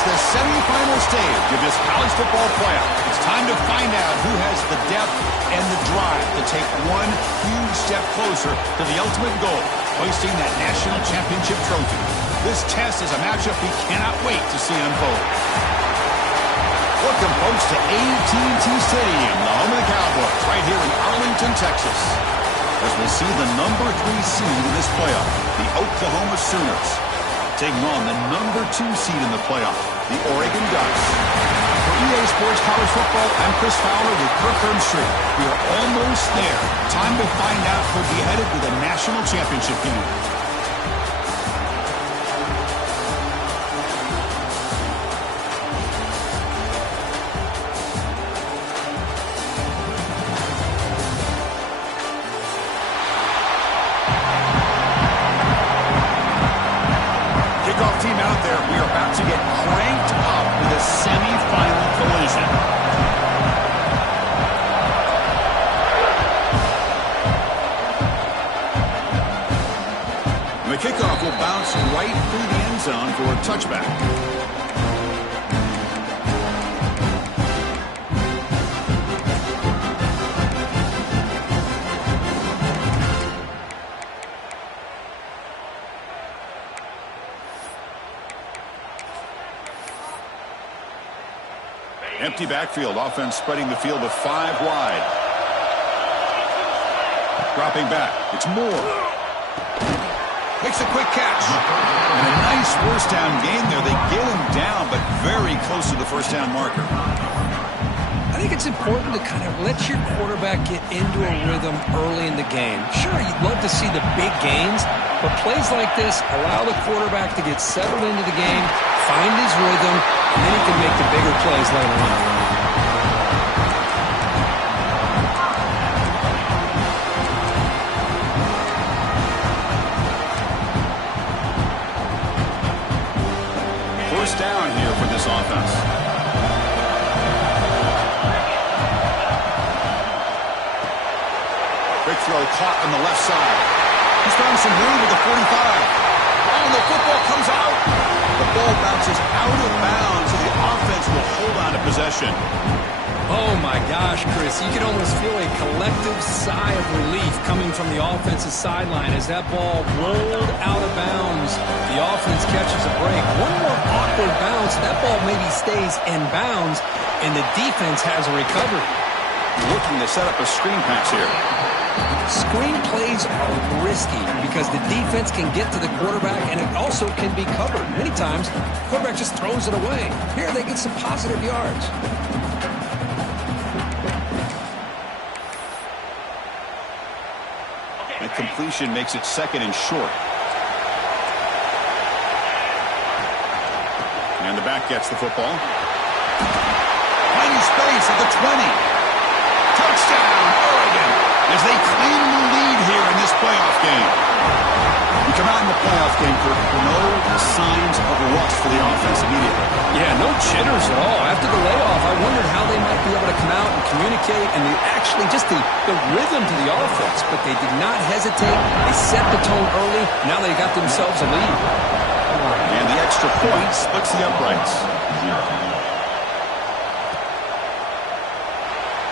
It's the semifinal stage of this college football playoff. It's time to find out who has the depth and the drive to take one huge step closer to the ultimate goal, hoisting that national championship trophy. This test is a matchup we cannot wait to see unfold. Welcome, folks, to AT&T Stadium, the home of the Cowboys, right here in Arlington, Texas, as we'll see the number 3 seed in this playoff, the Oklahoma Sooners, taking on the number 2 seed in the playoff, the Oregon Ducks. For EA Sports College Football, I'm Chris Fowler with Kirk Herbstreit. We are almost there. Time to find out who'll be headed to the national championship game. Team out there, we are about to get cranked up with a semi-final collision. The kickoff will bounce right through the end zone for a touchback. Empty backfield, offense spreading the field with 5 wide. Dropping back, it's Moore. Makes a quick catch. And a nice first down gain there. They get him down, but very close to the first down marker. I think it's important to kind of let your quarterback get into a rhythm early in the game. Sure, you'd love to see the big gains, but plays like this allow the quarterback to get settled into the game, find his rhythm, and then he can make the bigger plays later on. First down here for this offense. Quick throw caught on the left side. He's found some room with the 45. Oh, and the football comes out. The ball bounces out of bounds, so the offense will hold on to possession. Oh, my gosh, Chris. You can almost feel a collective sigh of relief coming from the offensive sideline as that ball rolled out of bounds. The offense catches a break. One more awkward bounce, that ball maybe stays in bounds, and the defense has a recovery. Looking to set up a screen pass here. Screen plays are risky because the defense can get to the quarterback and it also can be covered. Many times, the quarterback just throws it away. Here they get some positive yards. And completion makes it second and short. And the back gets the football. Finding space at the 20. Touchdown, Oregon, as they claim the lead here in this playoff game. We come out in the playoff game for no signs of rust for the offense immediately. Yeah, no jitters at all. After the layoff, I wondered how they might be able to come out and communicate and actually just the rhythm to the offense. But they did not hesitate. They set the tone early. Now they got themselves a lead. And the extra point splits the uprights.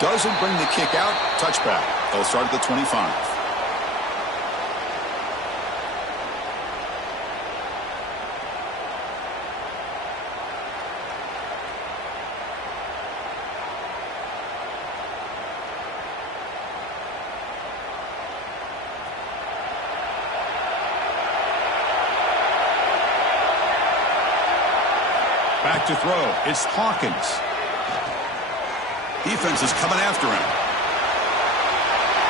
Doesn't bring the kick out. Touchback. They'll start at the 25. Back to throw. It's Hawkins. Defense is coming after him.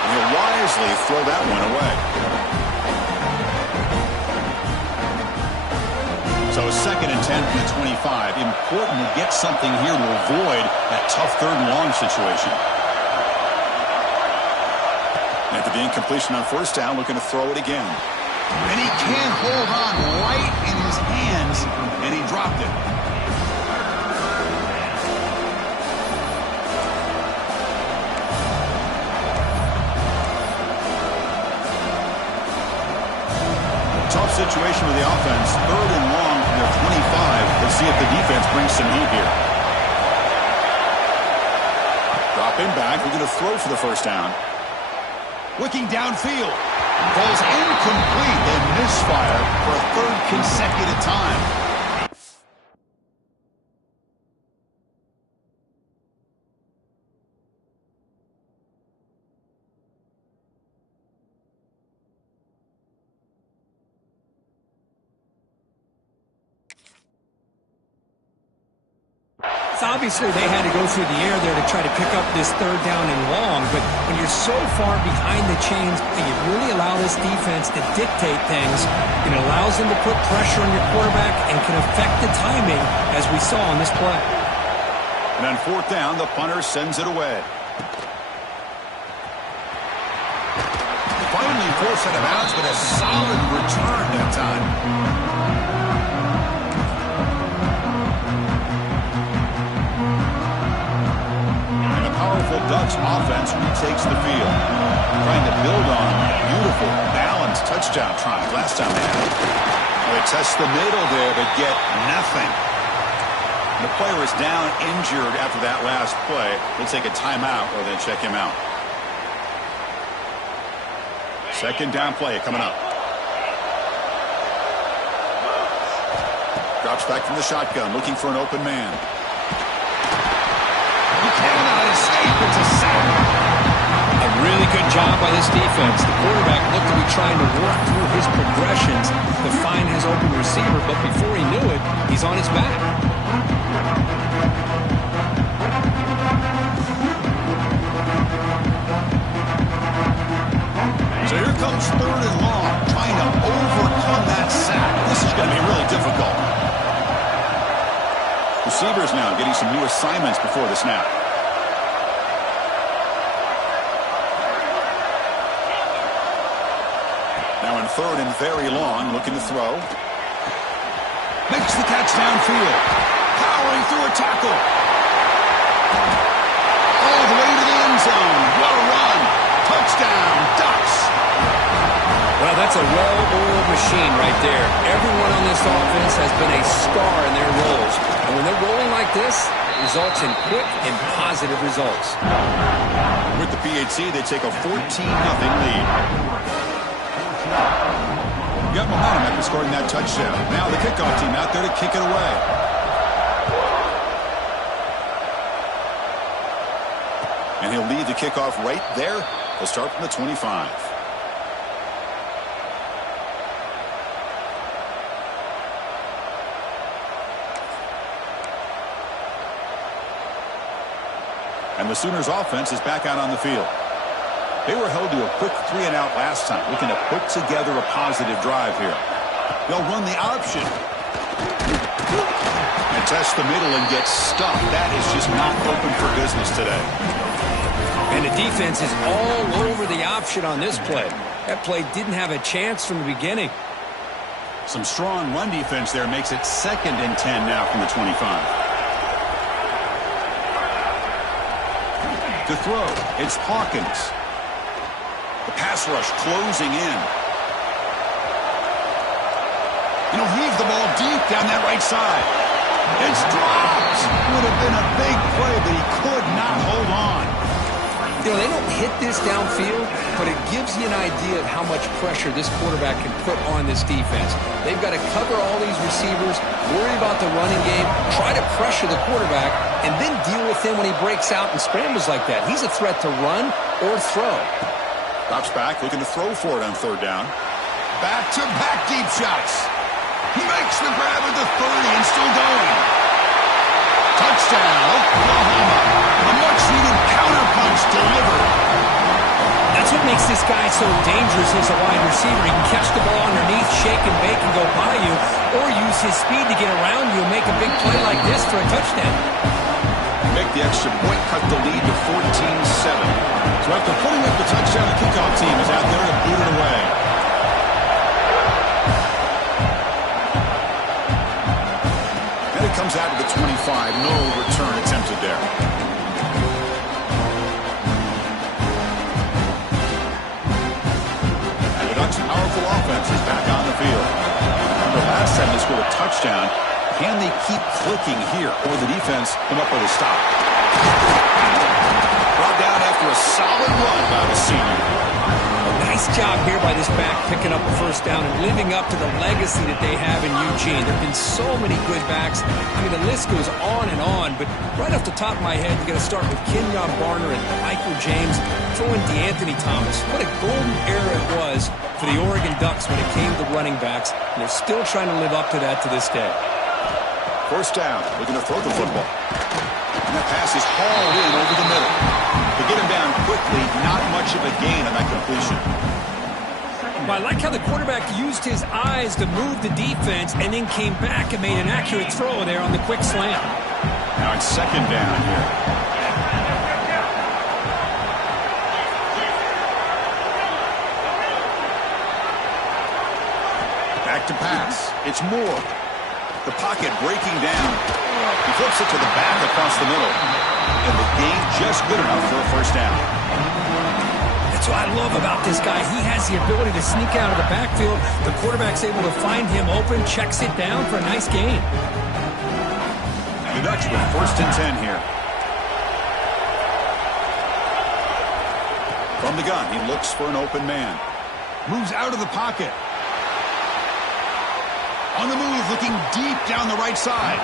And he'll wisely throw that one away. So 2nd and 10 from the 25. Important to get something here to avoid that tough 3rd and long situation. After the incompletion on first down, looking to throw it again. And he can't hold on right in his hands, and he dropped it. Tough situation with the offense. 3rd and long from their 25. Let's see if the defense bring some heat here. Dropping back. We're going to throw for the first down. Looking downfield. Falls incomplete. They misfire for a third consecutive time. Obviously, they had to go through the air there to try to pick up this third down and long, but when you're so far behind the chains, you really allow this defense to dictate things. It allows them to put pressure on your quarterback and can affect the timing, as we saw on this play. And on fourth down, the punter sends it away. Finally forced out of bounds, but a solid return that time. Powerful Ducks offense retakes the field. Trying to build on a beautiful, balanced touchdown try last time they had it. They test the middle there, but get nothing. The player is down injured after that last play. They'll take a timeout or they check him out. Second down play coming up. Drops back from the shotgun, looking for an open man. You cannot escape. It's a sack. A really good job by this defense. The quarterback looked to be trying to work through his progressions to find his open receiver, but before he knew it, he's on his back. So here comes third and long, trying to overcome that sack. This is going to be really difficult. Receivers now getting some new assignments before the snap. Now in third and very long, looking to throw. Makes the catch downfield. Powering through a tackle. All the way to the end zone. What a run. Touchdown, Ducks. Well, that's a well-oiled machine right there. Everyone on this offense has been a star in their roles. And when they're rolling like this, it results in quick and positive results. With the PAT, they take a 14-0 lead. Got momentum after scoring that touchdown. Now the kickoff team out there to kick it away. And he'll lead the kickoff right there. He'll start from the 25. And the Sooners offense is back out on the field. They were held to a quick 3-and-out last time, looking to put together a positive drive here. They'll run the option. And test the middle and get stuffed. That is just not open for business today. And the defense is all over the option on this play. That play didn't have a chance from the beginning. Some strong run defense there makes it 2nd and 10 now from the 25. To throw, it's Hawkins. The pass rush closing in. And he'll heave the ball deep down that right side. It's dropped. Would have been a big play, but he could not hold on. You know, they don't hit this downfield, but it gives you an idea of how much pressure this quarterback can put on this defense. They've got to cover all these receivers, worry about the running game, try to pressure the quarterback, and then deal with him when he breaks out and scrambles like that. He's a threat to run or throw. Drops back, looking to throw for it on third down. Back-to-back deep shots. He makes the grab at the 30 and still going. Touchdown, Oklahoma. A much-needed counterpunch delivered. That's what makes this guy so dangerous as a wide receiver. He can catch the ball underneath, shake and bake and go by you, or use his speed to get around you and make a big play like this for a touchdown. Make the extra point, cut the lead to 14-7. So after putting up the touchdown, the kickoff team is out there to boot it away. And it comes out to the 25. No return attempted there. And the Ducks' powerful offense is back on the field. Remember last time they scored a touchdown Can they keep clicking here, or the defense come up with a stop? Brought down after a solid run by the senior. Nice job here by this back picking up a first down and living up to the legacy that they have in Eugene. There have been so many good backs. I mean, the list goes on and on, but right off the top of my head, you got to start with Kenyon Barner and Michael James. Throw in DeAnthony Thomas. What a golden era it was for the Oregon Ducks when it came to running backs, and they're still trying to live up to that to this day. First down, looking to throw the football. And that pass is hauled in over the middle. To get him down quickly, not much of a gain on that completion. Well, I like how the quarterback used his eyes to move the defense and then came back and made an accurate throw there on the quick slant. Now it's second down here. Back to pass. It's Moore. The pocket breaking down. He flips it to the back across the middle. And the gain just good enough for a first down. That's what I love about this guy. He has the ability to sneak out of the backfield. The quarterback's able to find him open, checks it down for a nice gain. The Ducks with first and 10 here. From the gun, he looks for an open man. Moves out of the pocket. On the move, looking deep down the right side.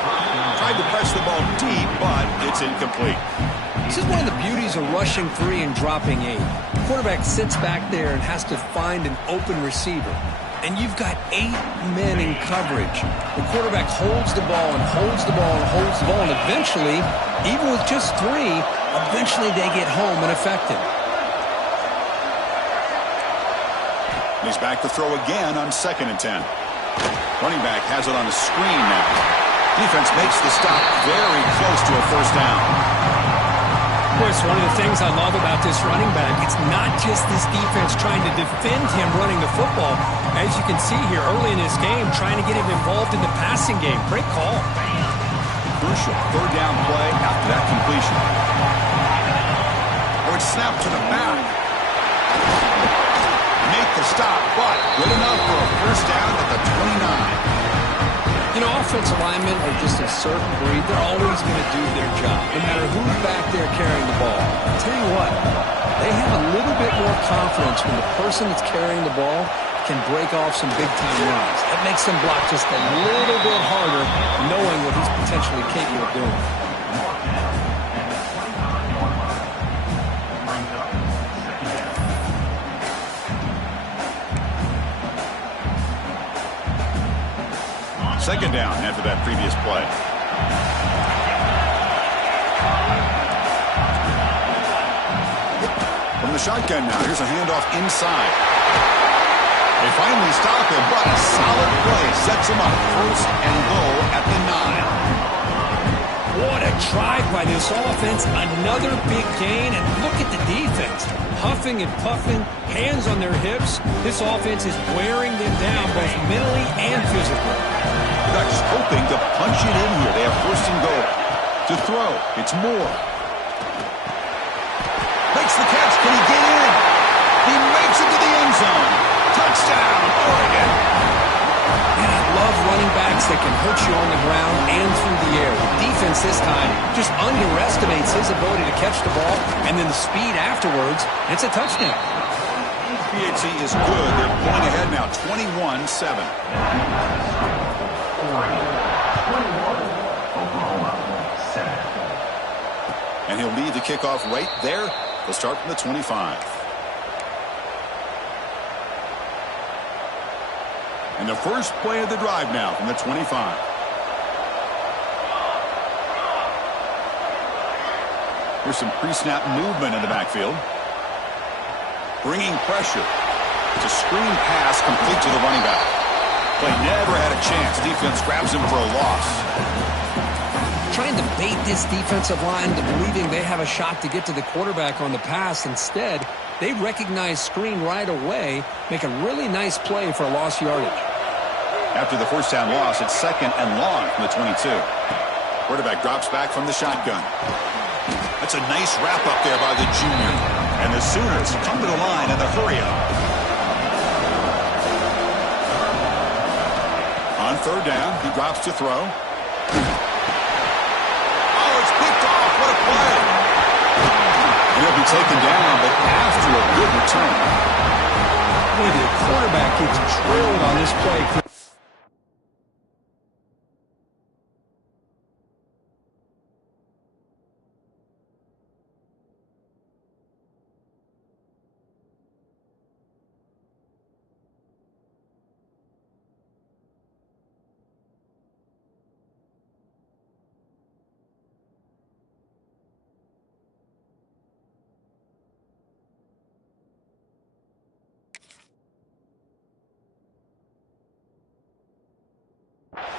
Tried to press the ball deep, but it's incomplete. This is one of the beauties of rushing 3 and dropping 8. The quarterback sits back there and has to find an open receiver. And you've got 8 men in coverage. The quarterback holds the ball and holds the ball and holds the ball. And eventually, even with just 3, eventually they get home and effective. He's back to throw again on second and 10. Running back has it on the screen now. Defense makes the stop very close to a first down. Of course, one of the things I love about this running back, it's not just this defense trying to defend him running the football. As you can see here early in this game, trying to get him involved in the passing game. Great call. Crucial third down play after that completion. Or it's snapped to the back. Make the stop, but good enough for a first down at the 29. You know, offensive linemen are just a certain breed. They're always going to do their job, no matter who's back there carrying the ball. I'll tell you what, they have a little bit more confidence when the person that's carrying the ball can break off some big-time runs. That makes them block just a little bit harder, knowing what he's potentially capable of doing. Second down after that previous play. From the shotgun now, here's a handoff inside. They finally stop him, but a solid play sets him up first and goal at the 9. What a drive by this offense. Another big gain, and look at the defense. Huffing and puffing, hands on their hips. This offense is wearing them down both mentally and physically. Ducks hoping to punch it in here. They have first and goal. To throw, it's Moore. Makes the catch. Can he get in? He makes it to the end zone. Touchdown, Oregon. And I love running backs that can hurt you on the ground and through the air. The defense this time just underestimates his ability to catch the ball, and then the speed afterwards. It's a touchdown. PHC is good. They're pulling ahead now, 21-7. And he'll lead the kickoff right there. They'll start from the 25. And the first play of the drive now from the 25. Here's some pre-snap movement in the backfield. Bringing pressure. It's a screen pass complete to the running back. Play never had a chance. Defense grabs him for a loss. Trying to bait this defensive line to believing they have a shot to get to the quarterback on the pass. Instead, they recognize screen right away, make a really nice play for a lost yardage. After the first down loss, it's second and long from the 22. Quarterback drops back from the shotgun. That's a nice wrap up there by the junior. And the Sooners come to the line in the hurry-up. On third down, he drops to throw. Oh, it's picked off. What a play. And he'll be taken down, but after a good return. The quarterback gets drilled on this play.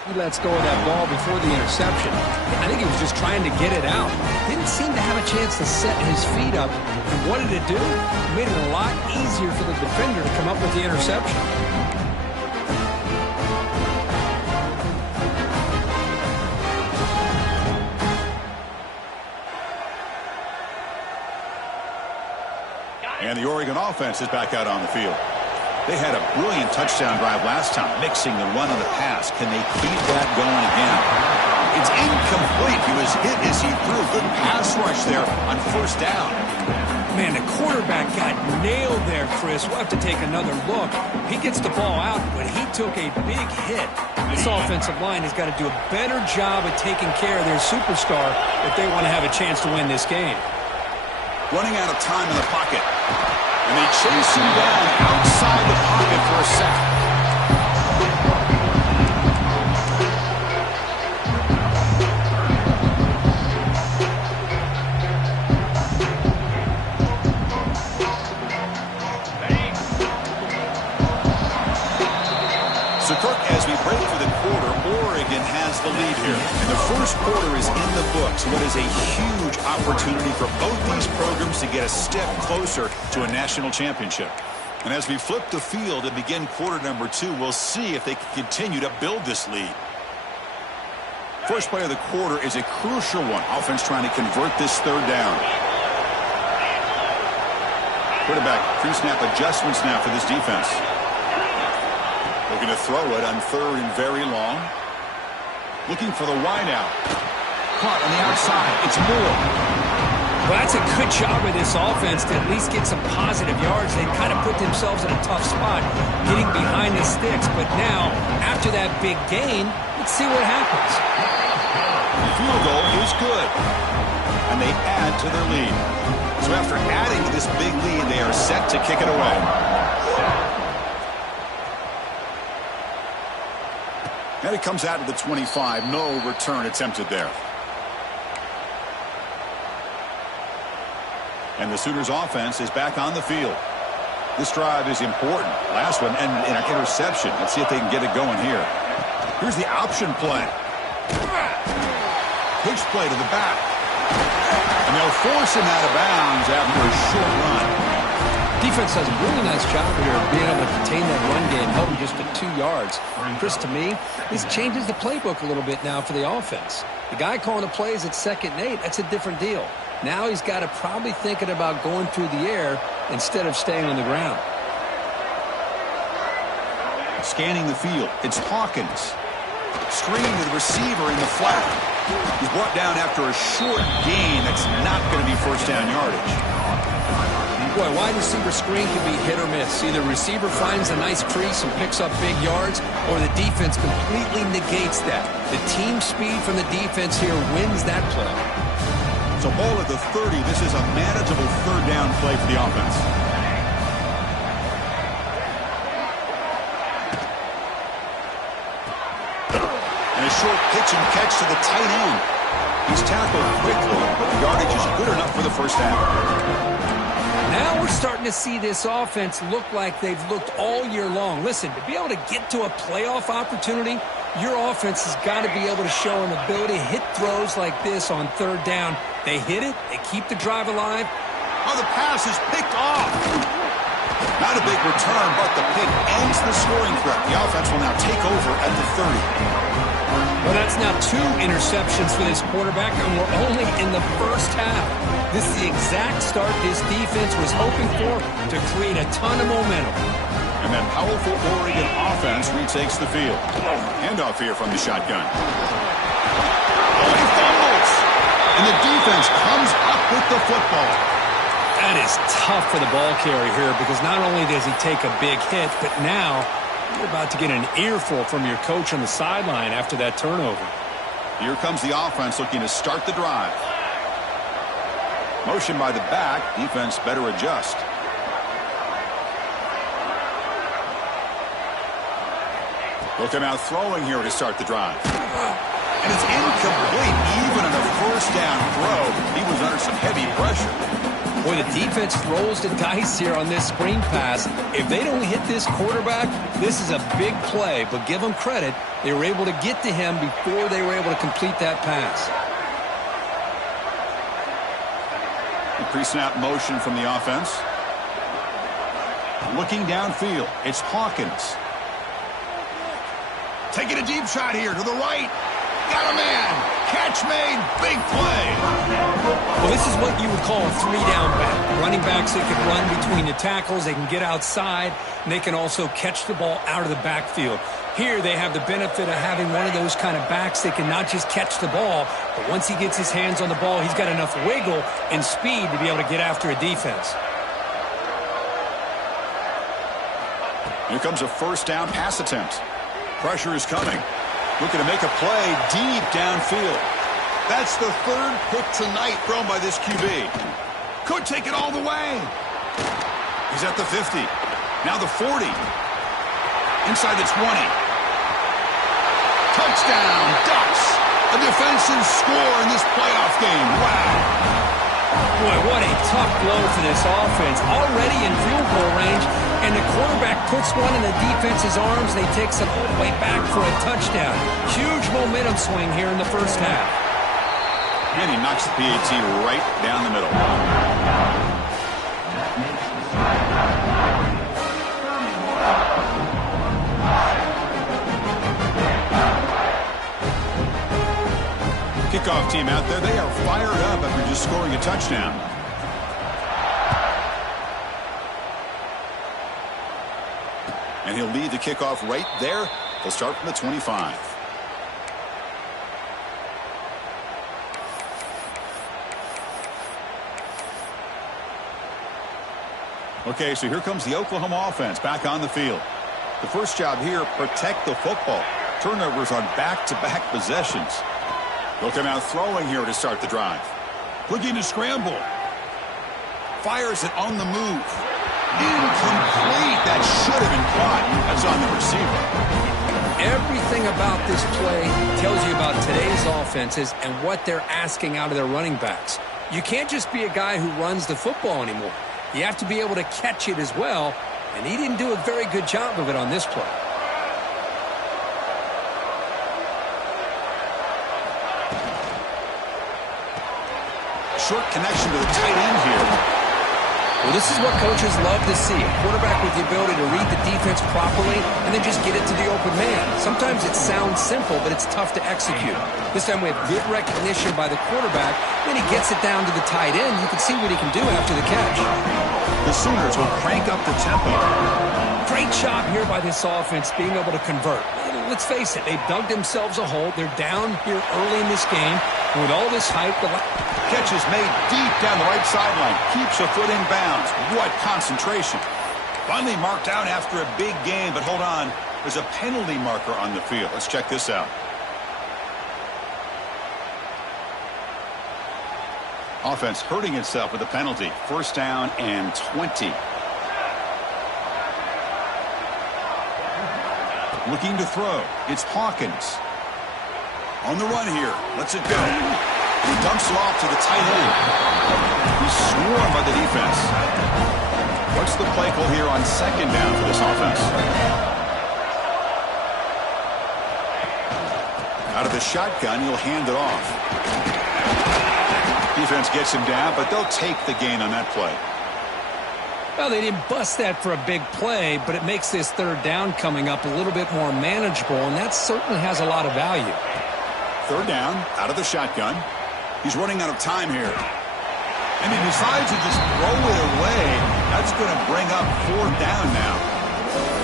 He lets go of that ball before the interception. I think he was just trying to get it out. Didn't seem to have a chance to set his feet up. And what did it do? It made it a lot easier for the defender to come up with the interception. And the Oregon offense is back out on the field. They had a brilliant touchdown drive last time, mixing the run and the pass. Can they keep that going again? It's incomplete. He was hit as he threw. Good pass rush there on first down. Man, the quarterback got nailed there, Chris. We'll have to take another look. He gets the ball out, but he took a big hit. This offensive line has got to do a better job of taking care of their superstar if they want to have a chance to win this game. Running out of time in the pocket. And they chase him down outside the pocket for a sack. So, Kirk, as we break for the quarter, Oregon has the lead here. And the first quarter is in the books. What is a huge opportunity for both these programs to get a step closer to a national championship. And as we flip the field and begin quarter number 2, we'll see if they can continue to build this lead. First play of the quarter is a crucial one. Offense trying to convert this third down. Quarterback pre-snap adjustments now for this defense. Looking to throw it on third and very long. Looking for the wideout. Caught on the outside. It's Moore. Well, that's a good job of this offense to at least get some positive yards. They kind of put themselves in a tough spot getting behind the sticks. But now, after that big gain, let's see what happens. The field goal is good. And they add to their lead. So after adding to this big lead, they are set to kick it away. And it comes out to the 25. No return attempted there. And the Sooners offense is back on the field. This drive is important. Last one and an interception. Let's see if they can get it going here. Here's the option play. Pitch play to the back. And they'll force him out of bounds after a short run. Defense does a really nice job here of being able to contain that run game, held him just to 2 yards. Chris, to me, this changes the playbook a little bit now for the offense. The guy calling the plays at 2nd and 8, that's a different deal. Now he's got to probably thinking about going through the air instead of staying on the ground. Scanning the field, it's Hawkins. Screen to the receiver in the flat. He's brought down after a short gain. That's not going to be first down yardage. Boy, wide receiver screen can be hit or miss. Either receiver finds a nice crease and picks up big yards, or the defense completely negates that. The team speed from the defense here wins that play. So ball at the 30. This is a manageable third down play for the offense. And a short pitch and catch to the tight end. He's tackled quickly, but the yardage is good enough for the first down. Now we're starting to see this offense look like they've looked all year long. Listen, to be able to get to a playoff opportunity, your offense has got to be able to show an ability to hit throws like this on third down. They hit it. They keep the drive alive. Oh, the pass is picked off. Not a big return, but the pick ends the scoring threat. The offense will now take over at the 30. Well, that's now 2 interceptions for this quarterback, and we're only in the first half. This is the exact start this defense was hoping for to create a ton of momentum. And that powerful Oregon offense retakes the field. Handoff here from the shotgun. And the defense comes up with the football. That is tough for the ball carrier here because not only does he take a big hit, but now you're about to get an earful from your coach on the sideline after that turnover. Here comes the offense looking to start the drive. Motion by the back. Defense better adjust. Looking out throwing here to start the drive. And it's incomplete. Even on a first down throw, he was under some heavy pressure. Boy, the defense rolls the dice here on this screen pass. If they don't hit this quarterback, this is a big play. But give them credit. They were able to get to him before they were able to complete that pass. The pre-snap motion from the offense. Looking downfield, it's Hawkins. Taking a deep shot here to the right. Got a man. Catch made. Big play. Well, this is what you would call a three-down back. Running backs that can run between the tackles. They can get outside, and they can also catch the ball out of the backfield. Here they have the benefit of having one of those kind of backs that can not just catch the ball, but once he gets his hands on the ball, he's got enough wiggle and speed to be able to get after a defense. Here comes a first down pass attempt. Pressure is coming. Looking to make a play deep downfield. That's the third pick tonight thrown by this QB. Could take it all the way. He's at the 50. Now the 40. Inside the 20. Touchdown, Ducks. A defensive score in this playoff game. Wow. Boy, what a tough blow for this offense. Already in field goal range, and the quarterback puts one in the defense's arms, and he takes it all the way back for a touchdown. Huge momentum swing here in the first half. And he knocks the PAT right down the middle. Kickoff team out there, they are fired up after just scoring a touchdown. And he'll lead the kickoff right there. They'll start from the 25. Okay, so here comes the Oklahoma offense back on the field. The first job here, protect the football. Turnovers on back-to-back possessions. Looking out throwing here to start the drive. Looking to scramble. Fires it on the move. Incomplete. That should have been caught. That's on the receiver. Everything about this play tells you about today's offenses and what they're asking out of their running backs. You can't just be a guy who runs the football anymore. You have to be able to catch it as well, and he didn't do a very good job of it on this play. Short connection to the tight end here. Well, this is what coaches love to see. A quarterback with the ability to read the defense properly and then just get it to the open man. Sometimes it sounds simple, but it's tough to execute. This time we have good recognition by the quarterback. Then he gets it down to the tight end. You can see what he can do after the catch. The Sooners will crank up the tempo. Great job here by this offense being able to convert. Let's face it, they've dug themselves a hole. They're down here early in this game. And with all this hype, the catch is made deep down the right sideline. Keeps a foot in bounds. What concentration. Finally marked out after a big game, but hold on. There's a penalty marker on the field. Let's check this out. Offense hurting itself with a penalty. First down and 20. Looking to throw. It's Hawkins. On the run here. Lets it go. He dumps it off to the tight end. He's swarmed by the defense. What's the play call here on second down for this offense? Out of the shotgun, he'll hand it off. Defense gets him down, but they'll take the gain on that play. Well, they didn't bust that for a big play, but it makes this third down coming up a little bit more manageable, and that certainly has a lot of value. Third down, out of the shotgun. He's running out of time here. And he decides to just throw it away. That's going to bring up fourth down now.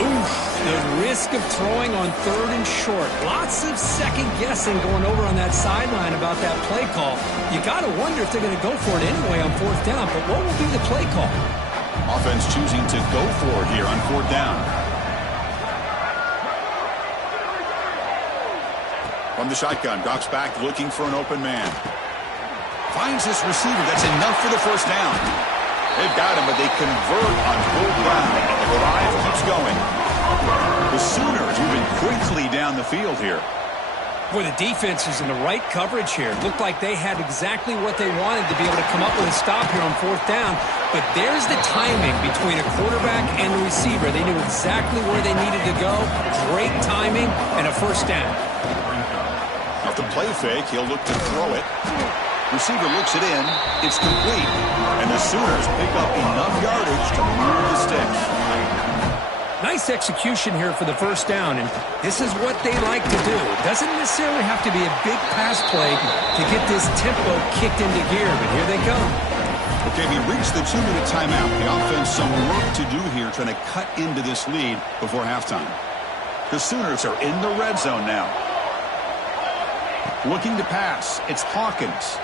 Oof, the risk of throwing on 3rd and short. Lots of second guessing going over on that sideline about that play call. You got to wonder if they're going to go for it anyway on 4th down, but what will be the play call? Offense choosing to go for it here on 4th down. From the shotgun, drops back looking for an open man. Finds this receiver. That's enough for the 1st down. They've got him, but they convert on 4th down, and the drive keeps going. The Sooners moving quickly down the field here. Boy, the defense is in the right coverage here. Looked like they had exactly what they wanted to be able to come up with a stop here on 4th down. But there's the timing between a quarterback and the receiver. They knew exactly where they needed to go. Great timing and a 1st down. Off the play fake, he'll look to throw it. Receiver looks it in. It's complete. And the Sooners pick up enough yardage to move the sticks. Nice execution here for the 1st down, and this is what they like to do. Doesn't necessarily have to be a big pass play to get this tempo kicked into gear, but here they come. Okay, we reached the 2-minute timeout. The offense some work to do here, trying to cut into this lead before halftime. The Sooners are in the red zone now. Looking to pass. It's Hawkins.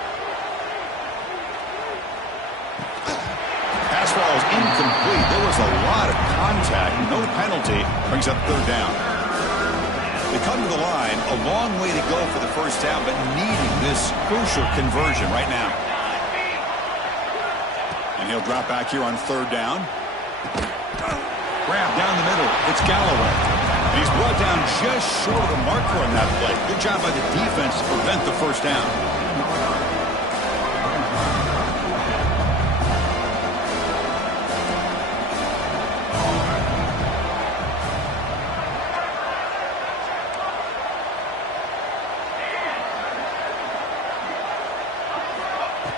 Pass ball is incomplete. There was a lot of contact. No penalty. Brings up 3rd down. They come to the line. A long way to go for the 1st down, but needing this crucial conversion right now. And he'll drop back here on 3rd down. Grab down the middle. It's Galloway. And he's brought down just short of the marker on that play. Good job by the defense to prevent the 1st down.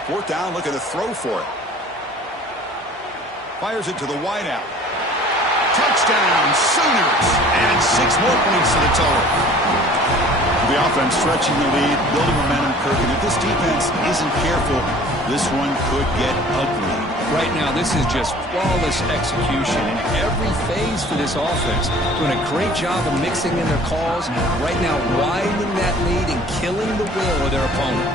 Fourth down, looking to throw for it. Fires it to the wideout. Touchdown, Sooners! And 6 more points to the total. The offense stretching the lead, building momentum, Kirk. And if this defense isn't careful, this one could get ugly. Right now, this is just flawless execution in every phase for this offense. Doing a great job of mixing in their calls. Right now, widening that lead and killing the will of their opponent.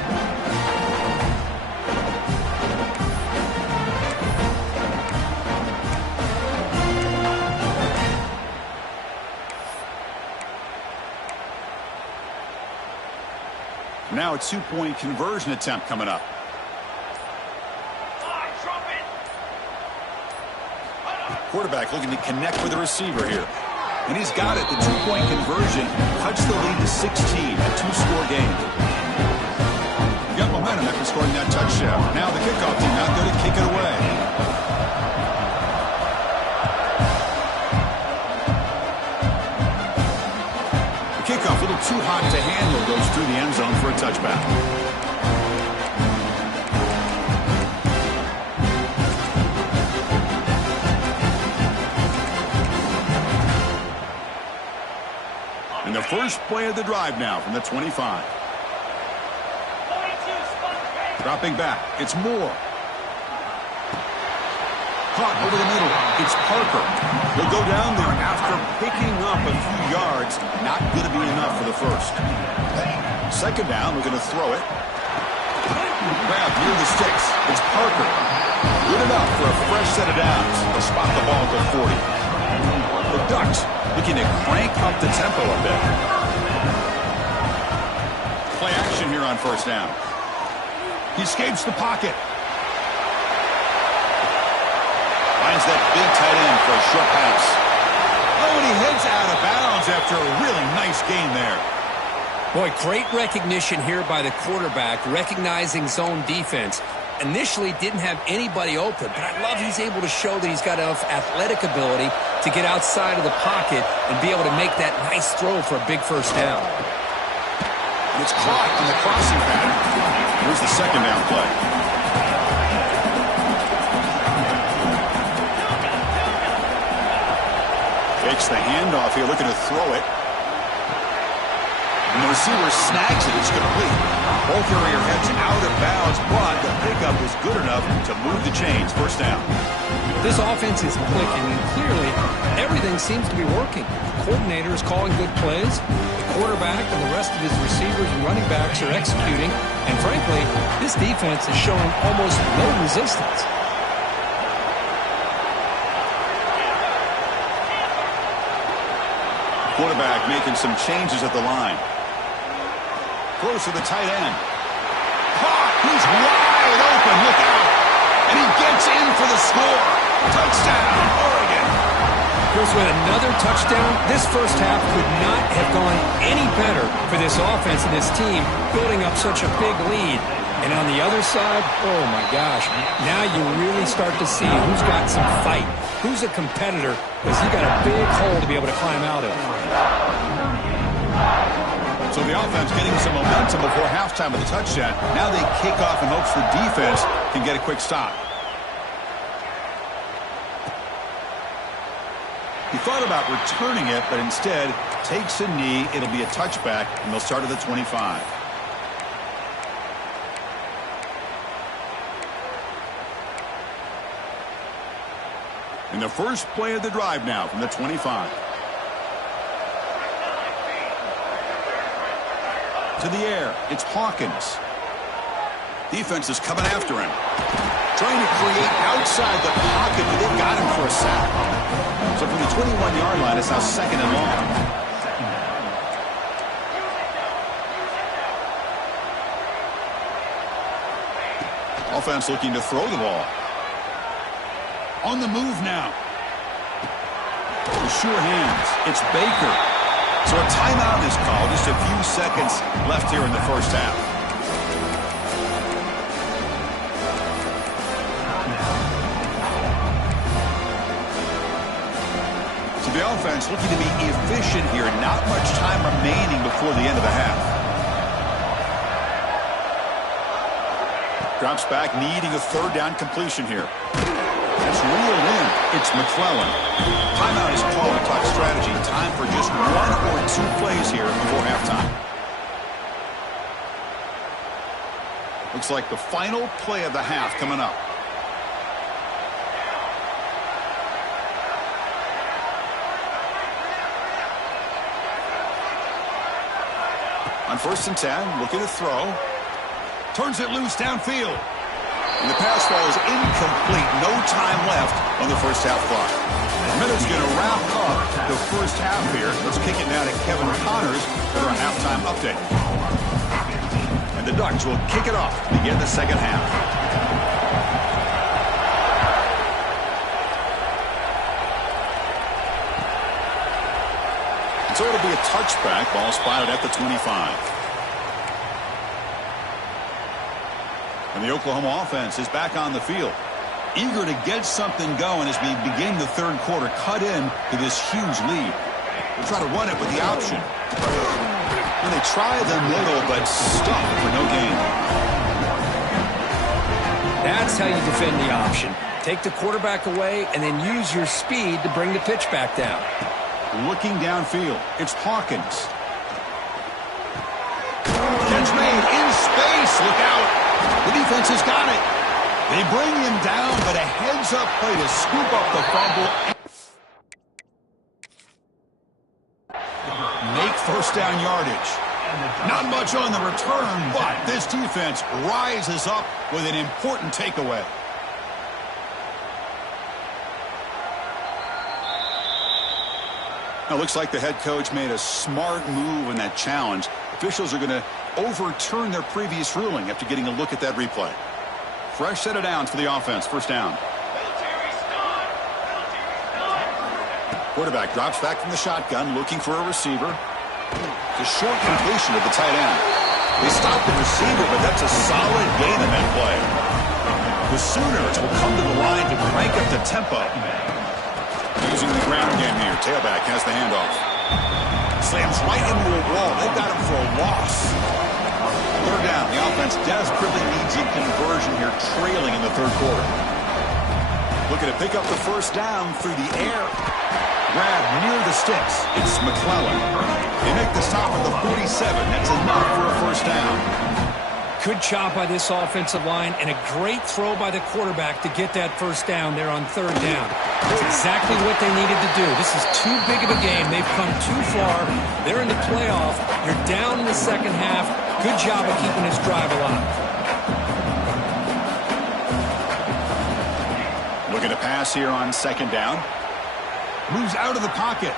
Now a 2-point conversion attempt coming up. Quarterback looking to connect with the receiver here. And he's got it. The 2-point conversion cuts the lead to 16, a 2-score game. Got momentum after scoring that touchdown. Now the kickoff team out there to kick it away. Kickoff a little too hot to handle, goes through the end zone for a touchback. And the first play of the drive now from the 25. Dropping back, it's Moore. Caught over the middle. It's Parker. He'll go down there after picking up a few yards. Not going to be enough for the 1st. 2nd down, we're going to throw it. Grab near the sticks. It's Parker. Good enough for a fresh set of downs. They'll spot the ball at the 40. The Ducks looking to crank up the tempo a bit. Play action here on 1st down. He escapes the pocket. Finds that big tight end for a short pass. Oh, and he heads out of bounds after a really nice gain there. Boy, great recognition here by the quarterback, recognizing zone defense. Initially didn't have anybody open, but I love he's able to show that he's got enough athletic ability to get outside of the pocket and be able to make that nice throw for a big 1st down. And it's caught on the crossing pattern. Here's the 2nd down play. Takes the handoff here, looking to throw it. And the receiver snags it. It's complete. Ball carrier heads out of bounds was, but the pickup was good enough to move the chains. First down. This offense is clicking, and clearly everything seems to be working. The coordinator is calling good plays. The quarterback and the rest of his receivers and running backs are executing. And frankly, this defense is showing almost no resistance. Quarterback making some changes at the line. Close to the tight end. Caught! He's wide open. Look out! And he gets in for the score. Touchdown, Oregon. Chris, with another touchdown, this first half could not have gone any better for this offense and this team, building up such a big lead. And on the other side, oh my gosh, now you really start to see who's got some fight, who's a competitor, because you got a big hole to be able to climb out of. So the offense getting some momentum before halftime with the touchdown. Now they kick off in hopes the defense can get a quick stop. He thought about returning it, but instead takes a knee. It'll be a touchback, and they'll start at the 25. In the first play of the drive now from the 25. To the air, it's Hawkins. Defense is coming after him. Trying to create outside the pocket, but they've got him for a sack. So from the 21-yard line, it's now second and long. Offense looking to throw the ball. On the move now. With sure hands, it's Baker. So a timeout is called. Just a few seconds left here in the first half. So the offense looking to be efficient here. Not much time remaining before the end of the half. Drops back, needing a third down completion here. That's reeled in. It's McClellan. Timeout is called to talk strategy. Time for just one or two plays here before halftime. Looks like the final play of the half coming up. On 1st and 10, looking to throw. Turns it loose downfield. And the pass ball is incomplete. No time left on the first half clock. Minute's going to wrap up the first half here. Let's kick it now to Kevin Connors for our halftime update. And the Ducks will kick it off to begin the second half. And so it'll be a touchback. Ball spotted at the 25. And the Oklahoma offense is back on the field. Eager to get something going as we begin the third quarter. Cut in to this huge lead. We'll try to run it with the option. And they try the middle, but stuck for no gain. That's how you defend the option. Take the quarterback away and then use your speed to bring the pitch back down. Looking downfield, it's Hawkins. Catch made in space. Look out. The defense has got it. They bring him down, but a heads-up play to scoop up the fumble. Make first down yardage. Not much on the return, but this defense rises up with an important takeaway. Now, looks like the head coach made a smart move in that challenge. Officials are going to overturn their previous ruling after getting a look at that replay. Fresh set of downs for the offense. First down. Quarterback drops back from the shotgun, looking for a receiver. It's a short completion of the tight end. They stop the receiver, but that's a solid gain in that play. The Sooners will come to the line to crank up the tempo. Using the ground game here. Tailback has the handoff. Slams right into a wall. They've got him for a loss. Third down. The offense desperately needs a conversion here, trailing in the third quarter. Looking to pick up the first down through the air. Grab near the sticks. It's McClellan. They make the stop at the 47. That's enough for a first down. Good job by this offensive line and a great throw by the quarterback to get that first down there on third down. That's exactly what they needed to do. This is too big of a game. They've come too far. They're in the playoff. You're down in the second half. Good job of keeping this drive alive. Looking to pass here on second down. Moves out of the pocket.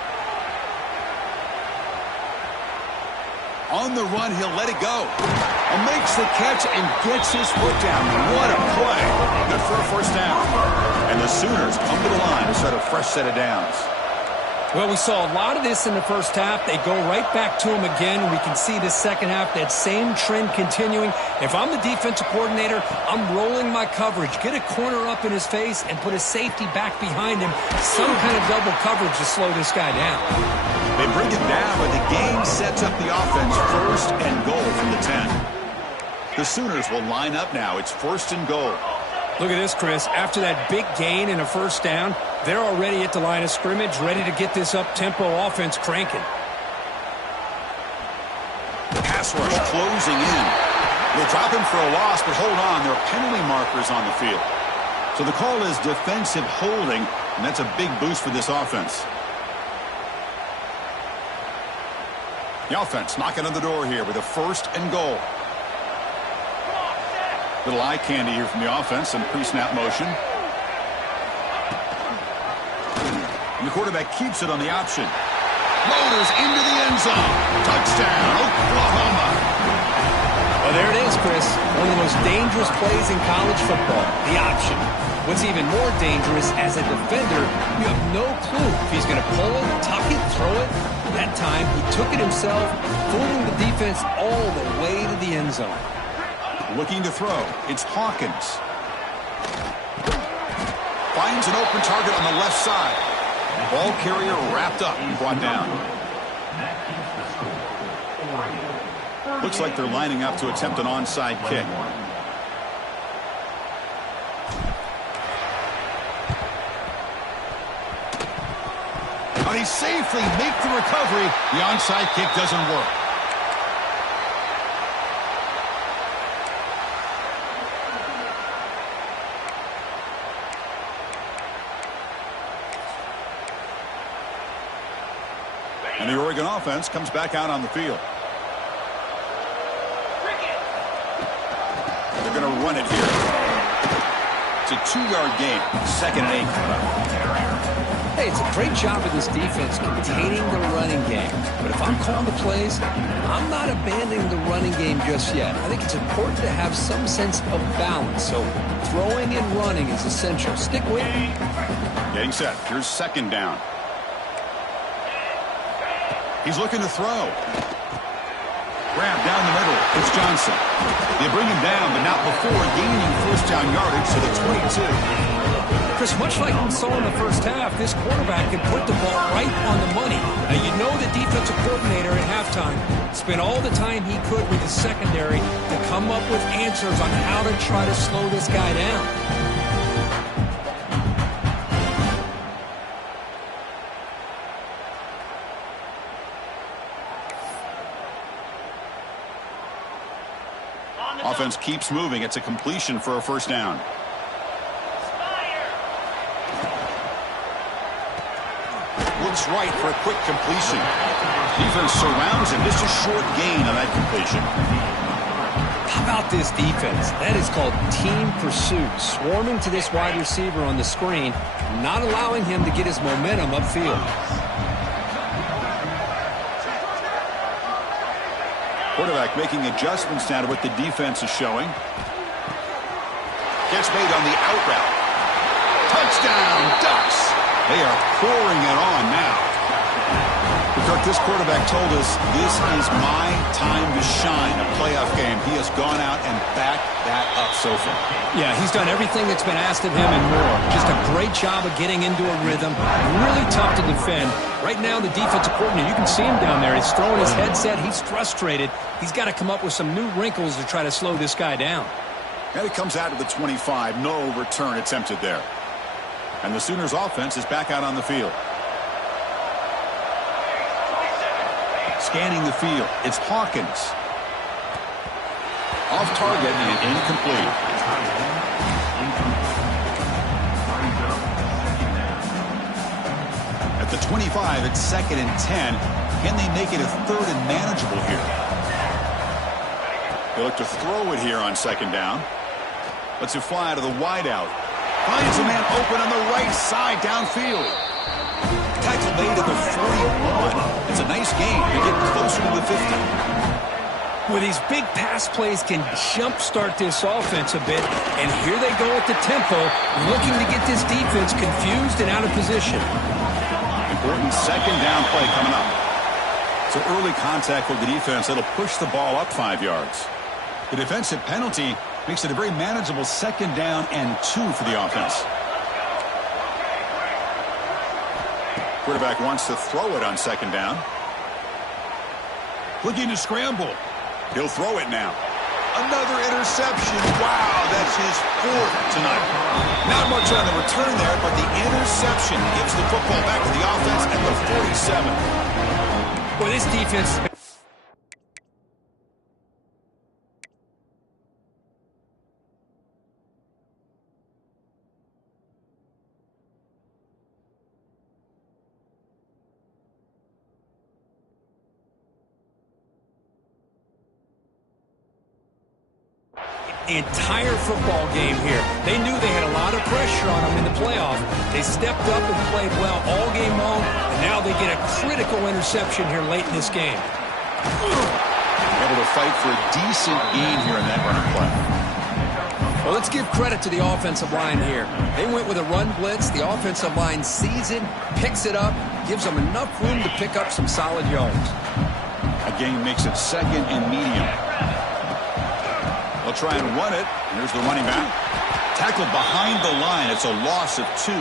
On the run, he'll let it go. Makes the catch and gets his foot down. What a play. Good for a first down. And the Sooners come to the line to start a fresh set of downs. Well, we saw a lot of this in the first half. They go right back to him again. We can see the second half, that same trend continuing. If I'm the defensive coordinator, I'm rolling my coverage. Get a corner up in his face and put a safety back behind him. Some kind of double coverage to slow this guy down. They bring it down, but the game sets up the offense first and goal from the 10. The Sooners will line up now. It's first and goal. Look at this, Chris. After that big gain and a first down, they're already at the line of scrimmage, ready to get this up-tempo offense cranking. Pass rush closing in. They'll drop him for a loss, but hold on. There are penalty markers on the field. So the call is defensive holding, and that's a big boost for this offense. The offense knocking on the door here with a first and goal. Little eye candy here from the offense, some pre-snap motion. And the quarterback keeps it on the option. Loaders into the end zone. Touchdown, Oklahoma. Well, there it is, Chris. One of the most dangerous plays in college football, the option. What's even more dangerous, as a defender, you have no clue if he's going to pull it, tuck it, throw it. That time, he took it himself, fooling the defense all the way to the end zone. Looking to throw. It's Hawkins. Finds an open target on the left side. Ball carrier wrapped up and brought down. Looks like they're lining up to attempt an onside kick. But he safely makes the recovery. The onside kick doesn't work. And the Oregon offense comes back out on the field. They're going to run it here. It's a 2-yard gain. Second and 8 coming up. Hey, it's a great job of this defense containing the running game. But if I'm calling the plays, I'm not abandoning the running game just yet. I think it's important to have some sense of balance. So throwing and running is essential. Stick with me. Getting set. Here's second down. He's looking to throw. Grab down the middle. It's Johnson. They bring him down, but not before gaining first down yardage to the 22. Chris, much like we saw in the first half, this quarterback can put the ball right on the money. Now, you know the defensive coordinator at halftime spent all the time he could with the secondary to come up with answers on how to try to slow this guy down. Offense keeps moving. It's a completion for a first down. Looks right for a quick completion. Defense surrounds him. Just a short gain on that completion. How about this defense? That is called team pursuit. Swarming to this wide receiver on the screen, not allowing him to get his momentum upfield. Quarterback making adjustments now to what the defense is showing. Gets made on the out route. Touchdown, Ducks. They are pouring it on now. Kirk, this quarterback told us this is my time to shine, a playoff game. He has gone out and backed that up so far. Yeah, he's done everything that's been asked of him and more. Just a great job of getting into a rhythm. Really tough to defend. Right now, the defensive coordinator, you can see him down there. He's throwing his headset. He's frustrated. He's got to come up with some new wrinkles to try to slow this guy down. And it comes out of the 25. No return attempted there. And the Sooners offense is back out on the field. Scanning the field. It's Hawkins. Off target and incomplete. At the 25, it's 2nd and 10. Can they make it a 3rd and manageable here? They look to throw it here on 2nd down. Lets it fly out of the wideout. Finds a man open on the right side downfield. Tackle made at the 41. It's a nice game to get closer to the 50. Well, these big pass plays can jumpstart this offense a bit, and here they go at the tempo, looking to get this defense confused and out of position. Important 2nd down play coming up. So early contact with the defense that'll push the ball up 5 yards. The defensive penalty makes it a very manageable 2nd down and 2 for the offense. Quarterback wants to throw it on 2nd down. Looking to scramble. He'll throw it now. Another interception. Wow, that's his 4th tonight. Not much on the return there, but the interception gives the football back to the offense at the 47. Well, this defense... the entire football game here. They knew they had a lot of pressure on them in the playoff. They stepped up and played well all game long, and now they get a critical interception here late in this game. Able to fight for a decent gain here in that running play. Well, let's give credit to the offensive line here. They went with a run blitz. The offensive line sees it, picks it up, gives them enough room to pick up some solid yards. A gain makes it 2nd and medium. They'll try and run it. Here's the running back. Tackled behind the line. It's a loss of 2.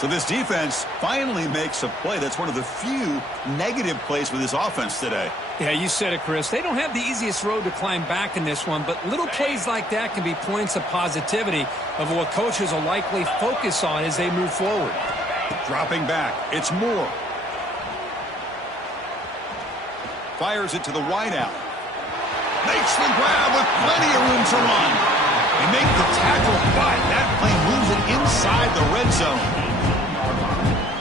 So this defense finally makes a play. That's one of the few negative plays with this offense today. Yeah, you said it, Chris. They don't have the easiest road to climb back in this one, but little plays like that can be points of positivity of what coaches will likely focus on as they move forward. Dropping back. It's Moore. Fires it to the wideout. Makes the grab with plenty of room to run. They make the tackle, but that play moves it inside the red zone.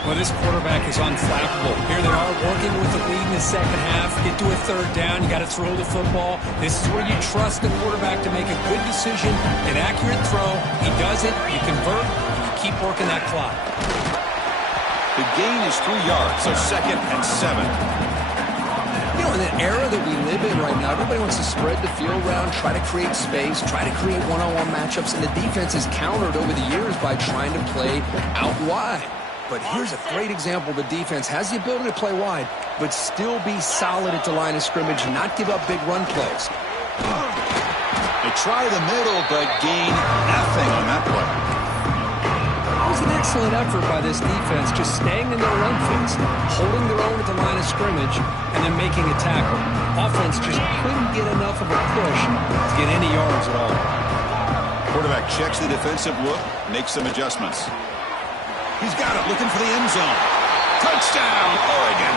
Well, this quarterback is unflappable. Here they are working with the lead in the 2nd half. Get to a 3rd down. You got to throw the football. This is where you trust the quarterback to make a good decision, an accurate throw. He does it. You convert. And you keep working that clock. The gain is 3 yards, so 2nd and 7. You know, in the era that we live in right now, everybody wants to spread the field around, try to create space, try to create one-on-one matchups, and the defense is countered over the years by trying to play out wide. But here's a great example. The defense has the ability to play wide, but still be solid at the line of scrimmage, not give up big run plays. They try the middle, but gain nothing on that play. It was an excellent effort by this defense, just staying in their run fits, holding their own at the line of scrimmage, and then making a tackle. Offense just couldn't get enough of a push to get any yards at all. Quarterback checks the defensive look, makes some adjustments. He's got it, looking for the end zone. Touchdown, Oregon.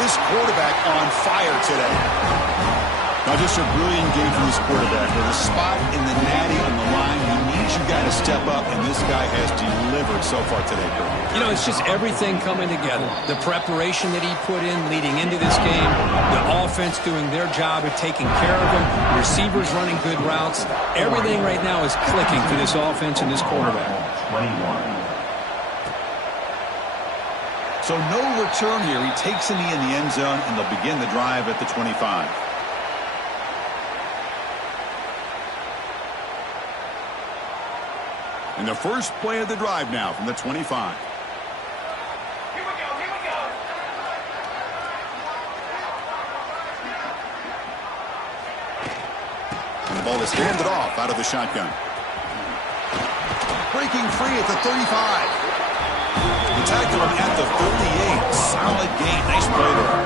This quarterback on fire today. Now just a brilliant game from this quarterback. With a spot in the natty on the line, he needs you guys to step up, and this guy has delivered so far today, Kurt. You know, it's just everything coming together. The preparation that he put in leading into this game, the offense doing their job of taking care of him, receivers running good routes. Everything right now is clicking for this offense and this quarterback. 21. So no return here. He takes a knee in the end zone, and they'll begin the drive at the 25. And the first play of the drive now from the 25. Here we go. And the ball is handed off out of the shotgun. Breaking free at the 35. The tackle him at the 38. Solid gain. Nice play there.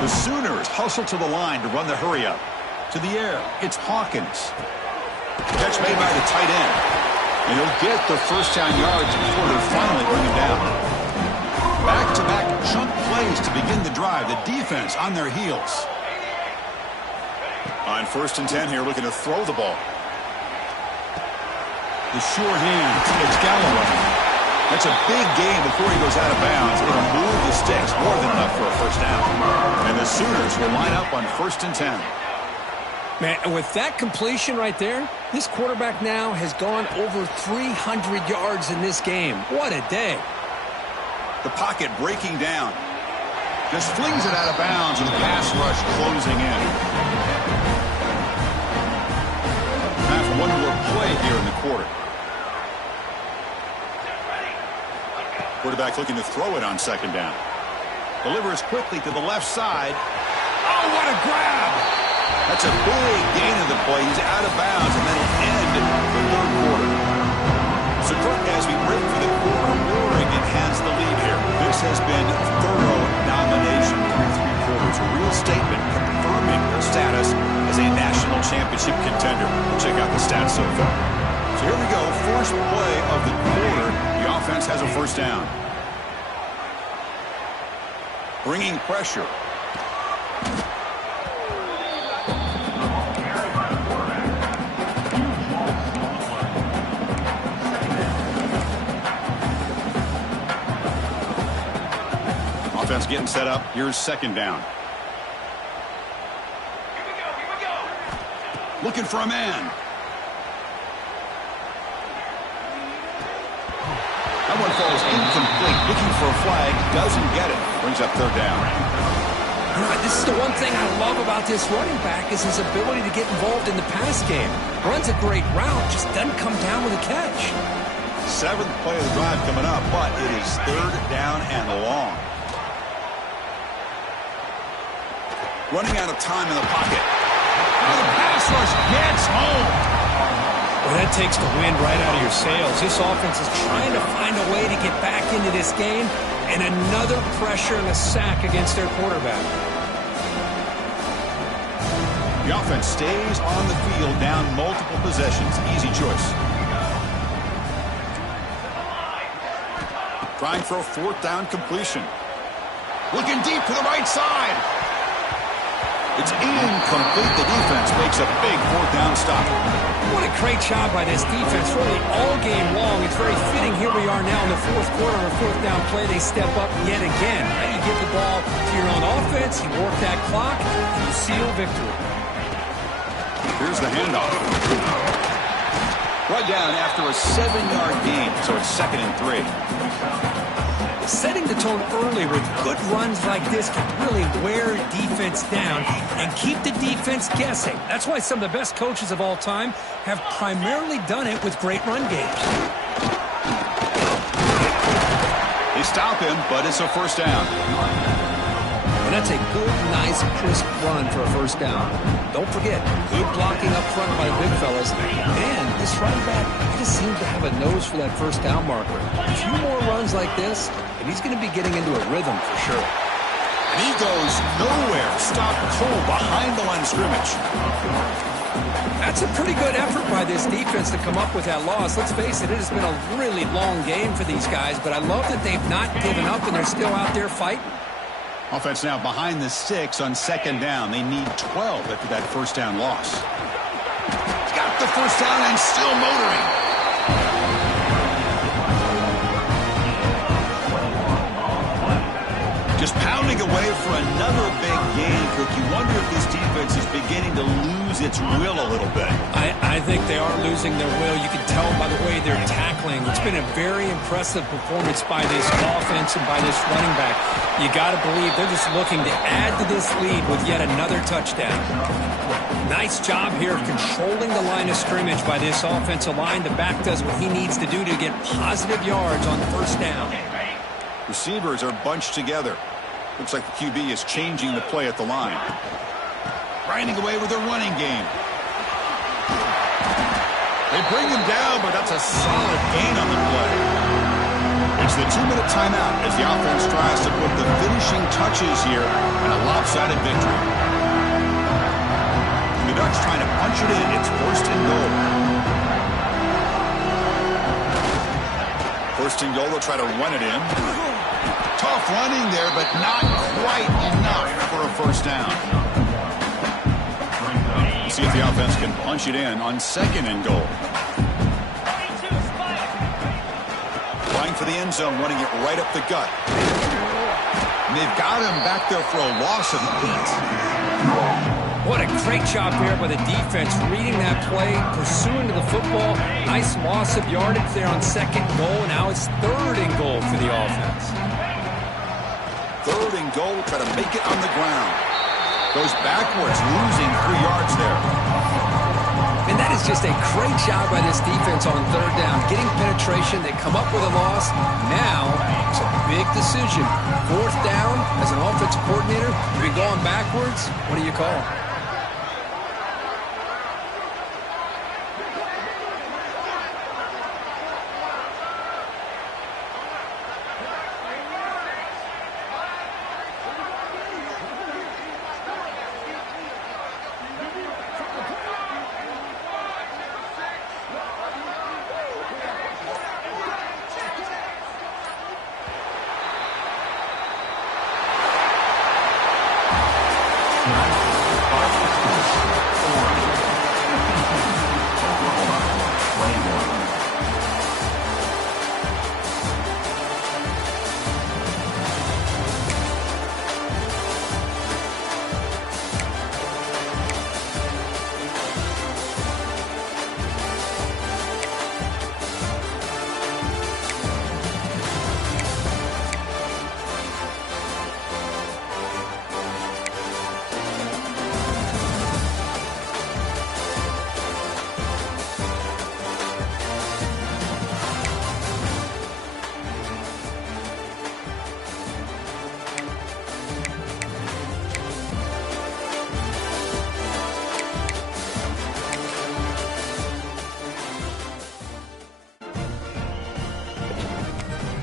The Sooners hustle to the line to run the hurry up. To the air. It's Hawkins. Catch made by the tight end. And he'll get the first down yards before they finally bring him down. Back-to-back chunk plays to begin the drive. The defense on their heels. On 1st and 10 here, looking to throw the ball. The sure hand. It's Galloway. That's a big gain before he goes out of bounds. It'll move the sticks, more than enough for a first down. And the Sooners will line up on 1st and 10. Man, with that completion right there, this quarterback now has gone over 300 yards in this game. What a day. The pocket breaking down. Just flings it out of bounds with the pass rush closing in. Have one more play here in the quarter. Quarterback looking to throw it on 2nd down. Delivers quickly to the left side. Oh, what a grab! That's a big gain of the play. He's out of bounds, and that'll end the 3rd quarter. So, Kirk, as we break for the quarter, Oregon has the lead here. This has been thorough domination through 3 quarters. A real statement confirming their status as a national championship contender. We'll check out the stats so far. So here we go. First play of the quarter. The offense has a first down. Bringing pressure. Offense getting set up. Here's 2nd down. Here we go. Looking for a man. That one falls incomplete. Looking for a flag. Doesn't get it. Brings up 3rd down. All right, this is the one thing I love about this running back is his ability to get involved in the pass game. Runs a great route, just doesn't come down with a catch. 7th play of the drive coming up, but it is 3rd down and long. Running out of time in the pocket. Oh, the pass rush gets home. Well, that takes the wind right out of your sails. This offense is trying to find a way to get back into this game, and another pressure and a sack against their quarterback. The offense stays on the field, down multiple possessions. Easy choice. Trying for a 4th down completion. Looking deep to the right side. It's incomplete. The defense makes a big 4th down stop. What a great job by this defense, really all game long. It's very fitting. Here we are now in the 4th quarter, a 4th down play. They step up yet again. Right? You give the ball to your own offense, you work that clock, and you seal victory. Here's the handoff. Right down after a 7-yard gain, so it's 2nd and 3. Setting the tone early with good runs like this can really wear defense down and keep the defense guessing. That's why some of the best coaches of all time have primarily done it with great run games. They stop him, but it's a first down. And that's a good, nice, crisp run for a first down. Don't forget, good blocking up front by the big fellas. And this running back just seems to have a nose for that first down marker. A few more runs like this, and he's going to be getting into a rhythm for sure. And he goes nowhere. Stopped cold behind the line of scrimmage. That's a pretty good effort by this defense to come up with that loss. Let's face it, it has been a really long game for these guys, but I love that they've not given up and they're still out there fighting. Offense now behind the 6 on 2nd down. They need 12 after that first down loss. He's got the first down and still motoring. Just pounding away for another big gain, Kirk. You wonder if this defense is beginning to lose its will a little bit. I think they are losing their will. You can tell by the way they're tackling. It's been a very impressive performance by this offense and by this running back. You got to believe they're just looking to add to this lead with yet another touchdown. Nice job here controlling the line of scrimmage by this offensive line. The back does what he needs to do to get positive yards on first down. Receivers are bunched together. Looks like the QB is changing the play at the line. Grinding away with their running game. They bring him down, but that's a solid gain on the play. It's the 2-minute timeout as the offense tries to put the finishing touches here in a lopsided victory. The Ducks trying to punch it in. It's 1st and goal. 1st and goal, they'll try to run it in. Tough running there, but not quite enough for a first down. See if the offense can punch it in on 2nd and goal. Trying for the end zone, running it right up the gut. And they've got him back there for a loss of 8. What a great job there by the defense, reading that play, pursuing to the football. Nice loss of yardage there on 2nd goal. Now it's 3rd and goal for the offense. 3rd and goal, try to make it on the ground. Goes backwards, losing 3 yards there. And that is just a great job by this defense on 3rd down. Getting penetration, they come up with a loss. Now, it's a big decision. 4th down, as an offensive coordinator, if you're going backwards, what do you call?